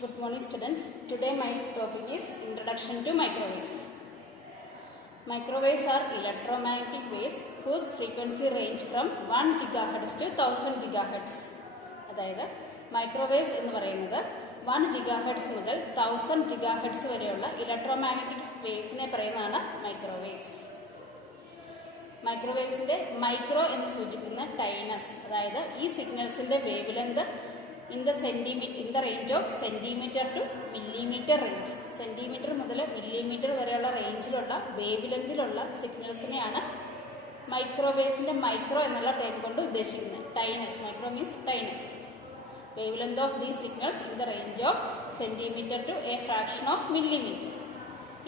Good morning students. Today my topic is Introduction to Microwaves. Microwaves are electromagnetic waves whose frequency range from 1 GHz to 1000 GHz. അതായത് microwaves എന്ന് പറയുന്നത് 1 GHz മുതൽ 1000 GHz വരെയുള്ള electromagnetic waves പറയുന്നതാണ് microwaves. മൈക്രോവേവ്സിന്റെ micro എന്ന് സൂചിപ്പിക്കുന്ന tininess, അതായത് ഈ സിഗ്നൽസിന്റെ wavelength in the range of centimeter to millimeter range. Centimetre മുതൽ മില്ലിമീറ്റർ വരെയുള്ള റേഞ്ചിലുള്ള വേവ് ലെങ്തിലുള്ള സിഗ്നൽസിനെയാണ് മൈക്രോവേവ്സിന്റെ മൈക്രോ എന്നുള്ള ടൈം കൊണ്ട് ഉദ്ദേശിക്കുന്നത്. Tininess, micro means tininess. Wavelength of these signals in the range of centimetre to a fraction of millimetre.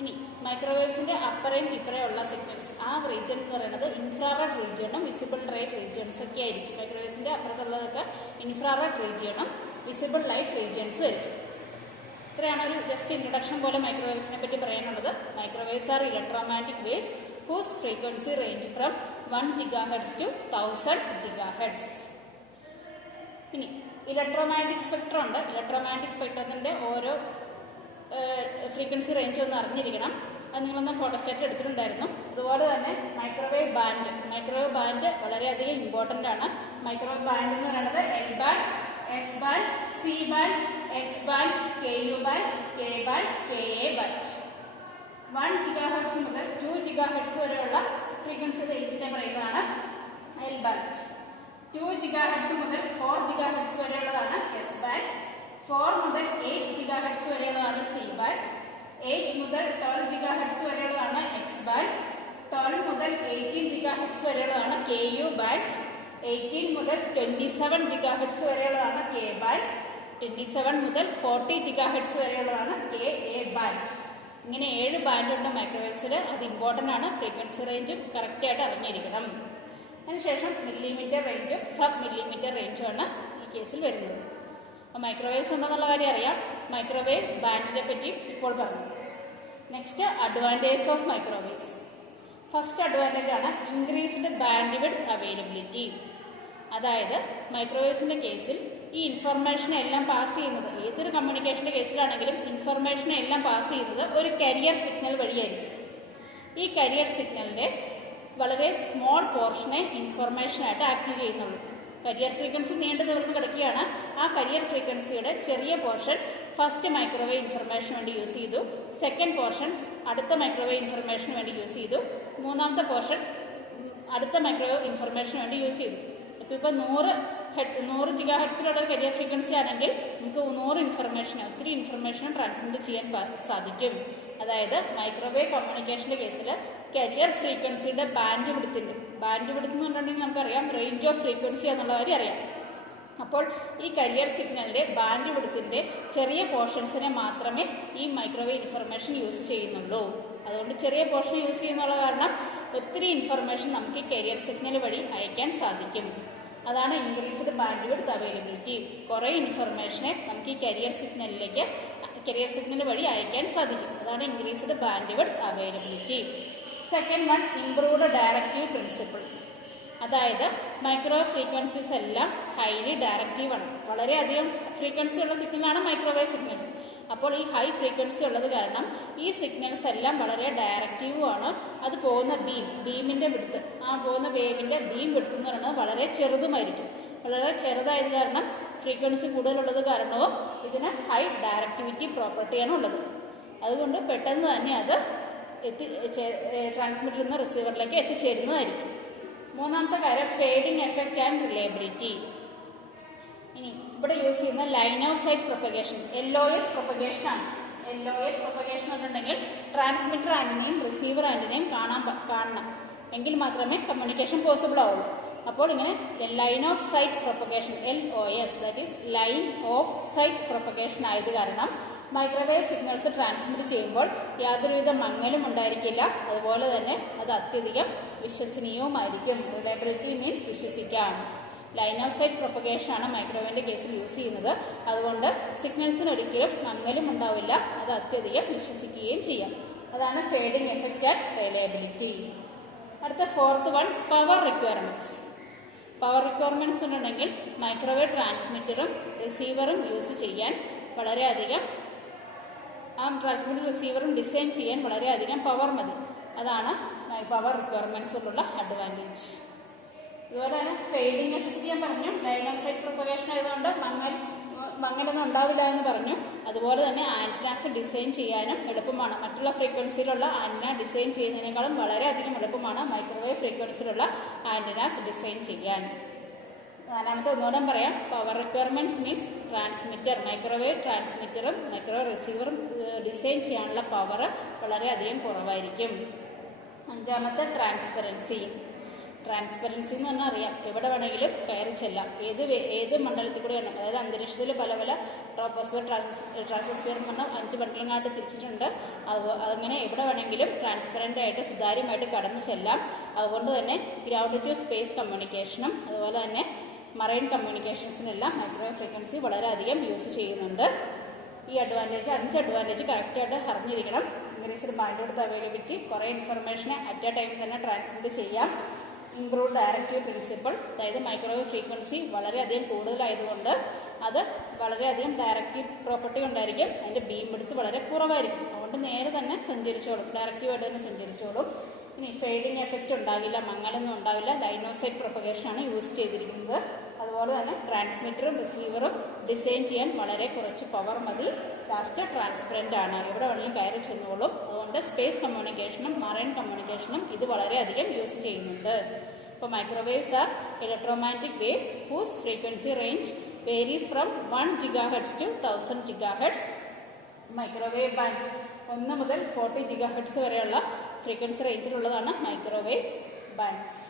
ഇനി മൈക്രോവേവ്സിന്റെ അപ്പറേയും ഇപ്പറയും ഉള്ള സിഗ്നൽസ്, ആ റീജിയൻ എന്ന് പറയുന്നത് ഇൻഫ്രാറെഡ് റീജിയണും വിസിബിൾ ലൈറ്റ് റീജിയൻസ് ഒക്കെ ആയിരിക്കും. മൈക്രോവേവ്സിന്റെ അപ്പുറത്തുള്ളതൊക്കെ ഇൻഫ്രാറെഡ് റീജിയണും വിസിബിൾ ലൈറ്റ് റീജിയൻസ് വരും. ഇത്രയാണ് ഒരു ജസ്റ്റ് ഇൻട്രൊഡക്ഷൻ പോലെ മൈക്രോവേവ്സിനെ പറ്റി പറയാനുള്ളത്. Microwaves are electromagnetic waves whose frequency range from 1 GHz to 1000 GHz. ഇനി ഇലക്ട്രോമാഗ്നറ്റിക് സ്പെക്ട്രം ഉണ്ട്. ഇലക്ട്രോമാഗ്നറ്റിക് സ്പെക്ട്രത്തിന്റെ ഓരോ ഫ്രീക്വൻസി റേഞ്ച് ഒന്ന് അറിഞ്ഞിരിക്കണം. അത് നിങ്ങളൊന്ന് ഫോട്ടോസ്റ്റാറ്റ് എടുത്തിട്ടുണ്ടായിരുന്നു. അതുപോലെ തന്നെ മൈക്രോവേവ് ബാൻഡ് വളരെയധികം ഇമ്പോർട്ടൻ്റ് ആണ്. മൈക്രോവേവ് ബാൻഡ് എന്ന് പറയുന്നത് L band, S band, C band, X band, K U band, K band, K A band. 1 GHz മുതൽ 2 GHz വരെയുള്ള ഫ്രീക്വൻസി റേഞ്ചിനെ പറയുന്നതാണ് എൽ ബാൻഡ്. 2 GHz മുതൽ 4 GHz വരെയുള്ളതാണ് എസ് ബാൻഡ്. 4 മുതൽ 8 GHz വരെയുള്ളതാണ് സി ബാൻഡ്. 8 മുതൽ 12 GHz വരെയുള്ളതാണ് X band. 12 മുതൽ 18 GHz വരെയുള്ളതാണ് K U band. 18 മുതൽ 27 GHz വരെയുള്ളതാണ് K band. 27 മുതൽ 40 GHz വരെയുള്ളതാണ് K A band. ഇങ്ങനെ 7 ബാൻഡുണ്ട് മൈക്രോവേവ്സിൽ. അത് ഇമ്പോർട്ടൻ്റ് ആണ്. ഫ്രീക്വൻസി റേഞ്ചും കറക്റ്റായിട്ട് അറിഞ്ഞിരിക്കണം. അതിനുശേഷം മില്ലിമീറ്റർ റേഞ്ചും സബ് മില്ലിമീറ്റർ റേഞ്ചും ആണ് ഈ കേസിൽ വരുന്നത്. അപ്പോൾ മൈക്രോവേവ്സ് എന്താണെന്നുള്ള കാര്യം അറിയാം. മൈക്രോവേവ് ബാൻഡിനെ പറ്റി ഇപ്പോൾ പറഞ്ഞു. Next, advantage of microwaves. First advantage ആണ് ഇൻക്രീസ്ഡ് ബാൻഡ് വിഡ്ത്ത് അവൈലബിലിറ്റി. അതായത് മൈക്രോവേവ്സിന്റെ കേസിൽ ഈ ഇൻഫർമേഷനെ എല്ലാം പാസ് ചെയ്യുന്നത്, ഏതൊരു കമ്മ്യൂണിക്കേഷന്റെ കേസിലാണെങ്കിലും ഇൻഫർമേഷനെ എല്ലാം പാസ് ചെയ്യുന്നത് ഒരു കരിയർ സിഗ്നൽ വഴിയായിരിക്കും. ഈ കരിയർ സിഗ്നലിന്റെ വളരെ സ്മോൾ പോർഷനെ ഇൻഫർമേഷനായിട്ട് ആക്ട് ചെയ്യുന്നുള്ളൂ. കരിയർ ഫ്രീക്വൻസി നീണ്ടു നിവർന്ന് കിടക്കുകയാണ്. ആ കരിയർ ഫ്രീക്വൻസിയുടെ ചെറിയ പോർഷൻ ഫസ്റ്റ് മൈക്രോവേവ് ഇൻഫർമേഷന് വേണ്ടി യൂസ് ചെയ്തു. സെക്കൻഡ് പോർഷൻ അടുത്ത മൈക്രോവേവ് ഇൻഫർമേഷന് വേണ്ടി യൂസ് ചെയ്തു. മൂന്നാമത്തെ പോർഷൻ അടുത്ത മൈക്രോവേവ് ഇൻഫർമേഷന് വേണ്ടി യൂസ് ചെയ്തു. ഇപ്പോൾ 100 GHz കരിയർ ഫ്രീക്വൻസി ആണെങ്കിൽ നമുക്ക് 100 ഒത്തിരി ഇൻഫർമേഷനും ട്രാൻസ്മിറ്റ് ചെയ്യാൻ സാധിക്കും. അതായത് മൈക്രോവേവ് കമ്മ്യൂണിക്കേഷന്റെ കേസിൽ കരിയർ ഫ്രീക്വൻസിയുടെ ബാൻഡ് വിഡ്ത്ത് എന്ന് പറഞ്ഞിട്ടുണ്ടെങ്കിൽ നമുക്കറിയാം റേഞ്ച് ഓഫ് ഫ്രീക്വൻസി എന്നുള്ള കാര്യം അറിയാം. അപ്പോൾ ഈ കരിയർ സിഗ്നലിന്റെ ബാൻഡ് വിഡ്ത്തിന്റെ ചെറിയ പോർഷൻസിനെ മാത്രമേ ഈ മൈക്രോവേവ് ഇൻഫർമേഷൻ യൂസ് ചെയ്യുന്നുള്ളൂ. അതുകൊണ്ട് ചെറിയ പോർഷൻ യൂസ് ചെയ്യുന്നുള്ള കാരണം ഒത്തിരി ഇൻഫർമേഷൻ നമുക്ക് ഈ കരിയർ സിഗ്നൽ വഴി അയക്കാൻ സാധിക്കും. അതാണ് ഇൻക്രീസ്ഡ് ബാൻഡ് വിഡ്ത്ത് അവൈലബിലിറ്റി. കുറേ ഇൻഫർമേഷനെ നമുക്ക് ഈ കരിയർ സിഗ്നൽ വഴി അയക്കാൻ സാധിക്കും. അതാണ് increased band width availability. Second one, improved directive principles. അതായത് മൈക്രോവേവ് ഫ്രീക്വൻസീസ് എല്ലാം ഹൈലി ഡയറക്റ്റീവ് ആണ്. വളരെയധികം ഫ്രീക്വൻസി ഉള്ള സിഗ്നലാണ് മൈക്രോവേവ് സിഗ്നൽസ്. അപ്പോൾ ഈ ഹൈ ഫ്രീക്വൻസി ഉള്ളത് കാരണം ഈ സിഗ്നൽസ് എല്ലാം വളരെ ഡയറക്റ്റീവും ആണ്. അത് പോകുന്ന ബീമിന്റെ വിഡ്ത്ത്, ആ പോകുന്ന വേവിന്റെ ബീം വിഡ്ത്ത് എന്ന് പറയുന്നത് വളരെ ചെറുതുമായിരിക്കും. വളരെ ചെറുതായത് കാരണം ഫ്രീക്വൻസി കൂടുതലുള്ളത് കാരണവും ഇതിന് ഹൈ ഡയറക്റ്റിവിറ്റി പ്രോപ്പർട്ടിയാണ് ഉള്ളത്. അതുകൊണ്ട് പെട്ടെന്ന് തന്നെ അത് ട്രാൻസ്മിറ്ററിൽ നിന്ന് റിസീവറിലേക്ക് എത്തിച്ചേരുന്നതായിരിക്കും. മൂന്നാമത്തെ കാര്യം, ഫേഡിംഗ് എഫക്റ്റ് ആൻഡ് റിലയബിലിറ്റി. ഇനി ഇവിടെ യൂസ് ചെയ്യുന്ന line of sight propagation, LOS propagation ആണ്. LOS പ്രൊപ്പഗേഷൻ എന്നുണ്ടെങ്കിൽ ട്രാൻസ്മിറ്റർ ആന്റിനെയും റിസീവർ ആന്റിനെയും കാണണം, എങ്കിൽ മാത്രമേ കമ്മ്യൂണിക്കേഷൻ പോസിബിൾ ആവുള്ളൂ. അപ്പോൾ ഇങ്ങനെ line of sight propagation, LOS, that is line of sight propagation ആയത് കാരണം മൈക്രോവേവ് സിഗ്നൽസ് ട്രാൻസ്മിറ്റ് ചെയ്യുമ്പോൾ യാതൊരുവിധ മങ്ങലും ഉണ്ടായിരിക്കില്ല. അതുപോലെ തന്നെ അത് അത്യധികം വിശ്വസനീയവുമായിരിക്കും. റിലയബിലിറ്റി മീൻസ് വിശ്വസിക്കാം. ലൈൻ ഓഫ് സൈറ്റ് പ്രൊപ്പഗേഷൻ ആണ് മൈക്രോവേവിന്റെ കേസിൽ യൂസ് ചെയ്യുന്നത്. അതുകൊണ്ട് സിഗ്നൽസിന് ഒരിക്കലും മങ്ങലും ഉണ്ടാവില്ല. അത് അത്യധികം വിശ്വസിക്കുകയും ചെയ്യാം. അതാണ് ഫേഡിംഗ് എഫക്റ്റ് ആൻഡ് റിലയബിലിറ്റി. അടുത്ത fourth one, power requirements. Power requirements ഉണ്ടെങ്കിൽ മൈക്രോവേവ് ട്രാൻസ്മിറ്ററും റിസീവറും യൂസ് ചെയ്യാൻ വളരെയധികം ആ ട്രാൻസ്മിറ്റർ റിസീവറും ഡിസൈൻ ചെയ്യാൻ വളരെയധികം പവർ മതി. അതാണ് പവർ റിക്വയർമെൻറ്റ്സിലുള്ള അഡ്വാൻറ്റേജ്. അതുപോലെ തന്നെ ഫെയ്ഡിങ് എഫക്റ്റ് ഞാൻ പറഞ്ഞു. ലൈൻ ഓഫ് സൈറ്റ് പ്രൊപ്പഗേഷൻ ആയതുകൊണ്ട് മങ്ങലൊന്നും ഉണ്ടാവില്ല എന്ന് പറഞ്ഞു. അതുപോലെ തന്നെ ആൻറ്റിനാസ് ഡിസൈൻ ചെയ്യാനും എളുപ്പമാണ്. മറ്റുള്ള ഫ്രീക്വൻസിയിലുള്ള ആൻറ്റിന ഡിസൈൻ ചെയ്യുന്നതിനേക്കാളും വളരെയധികം എളുപ്പമാണ് മൈക്രോവേവ് ഫ്രീക്വൻസിയിലുള്ള ആൻറ്റിനാസ് ഡിസൈൻ ചെയ്യാൻ. നാലാമത്തെ ഒന്നുകൂടെ പറയാം. Power requirements means transmitter, microwave ട്രാൻസ്മിറ്ററും മൈക്രോവേവ് റിസീവറും ഡിസൈൻ ചെയ്യാനുള്ള പവർ വളരെയധികം കുറവായിരിക്കും. അഞ്ചാമത്തെ ട്രാൻസ്പെറൻസി. ട്രാൻസ്പെറൻസി എന്ന് പറഞ്ഞാൽ അറിയാം, എവിടെ വേണമെങ്കിലും കയറി ചെല്ലാം. ഏത് മണ്ഡലത്തിൽ കൂടെ വേണം. അതായത് അന്തരീക്ഷത്തിൽ പല പല ട്രോപ്പോസ്ഫിയർ, ട്രാൻസ്ഫോസ്ഫിയർ എന്ന് പറഞ്ഞാൽ 5 മണ്ഡലങ്ങളായിട്ട് തിരിച്ചിട്ടുണ്ട്. അങ്ങനെ എവിടെ വേണമെങ്കിലും ട്രാൻസ്പെറൻ്റ് ആയിട്ട് സുതാര്യമായിട്ട് കടന്നു ചെല്ലാം. അതുകൊണ്ട് തന്നെ ഗ്രൗണ്ട് ടു സ്പേസ് കമ്മ്യൂണിക്കേഷനും അതുപോലെ തന്നെ മറൈൻ കമ്മ്യൂണിക്കേഷൻസിനെല്ലാം മൈക്രോവേവ് ഫ്രീക്വൻസി വളരെയധികം യൂസ് ചെയ്യുന്നുണ്ട്. ഈ അഡ്വാൻറ്റേജ് 5 അഡ്വാൻറ്റേജ് കറക്റ്റായിട്ട് അറിഞ്ഞിരിക്കണം. ഇംഗ്ലീഷിൽ ബാൻഡ്വിഡ്ത്ത് അവൈലബിലിറ്റി, കുറേ ഇൻഫർമേഷനെ അറ്റ് എ ടൈം തന്നെ ട്രാൻസ്മിറ്റ് ചെയ്യാം. ഇംപ്രൂവ് ഡയറക്റ്റീവ് പ്രിൻസിപ്പിൾ, അതായത് മൈക്രോവേവ് ഫ്രീക്വൻസി വളരെയധികം കൂടുതലായതുകൊണ്ട് അത് വളരെയധികം ഡയറക്റ്റീവ് പ്രോപ്പർട്ടി ഉണ്ടായിരിക്കും. അതിൻ്റെ ബീം വിഡ്ത്ത് വളരെ കുറവായിരിക്കും. അതുകൊണ്ട് നേരെ തന്നെ സഞ്ചരിച്ചോളും, ഡയറക്റ്റീവായിട്ട് തന്നെ സഞ്ചരിച്ചോളും. ഇനി ഫെയ്ഡിങ് എഫക്റ്റ് ഉണ്ടാവില്ല, മങ്ങലൊന്നും ഉണ്ടാവില്ല. ലൈൻ ഓഫ് സൈറ്റ് പ്രൊപ്പഗേഷനാണ് യൂസ് ചെയ്തിരിക്കുന്നത്. അതുപോലെ തന്നെ ട്രാൻസ്മിറ്ററും റിസീവറും ഡിസൈൻ ചെയ്യാൻ വളരെ കുറച്ച് പവർ മതി. ലാസ്റ്റ് ട്രാൻസ്പെറൻ്റ് ആണ്, എവിടെ വേണമെങ്കിലും കയറി ചെന്നോളും. അതുകൊണ്ട് സ്പേസ് കമ്മ്യൂണിക്കേഷനും മറൈൻ കമ്മ്യൂണിക്കേഷനും ഇത് വളരെയധികം യൂസ് ചെയ്യുന്നുണ്ട്. ഇപ്പോൾ microwaves are electromagnetic waves whose frequency range varies from 1 GHz to 1000 GHz. Microwave band 1 മുതൽ 40 GHz വരെയുള്ള ഫ്രീക്വൻസി റേഞ്ചിലുള്ളതാണ് മൈക്രോവേവ് ബാൻഡ്സ്.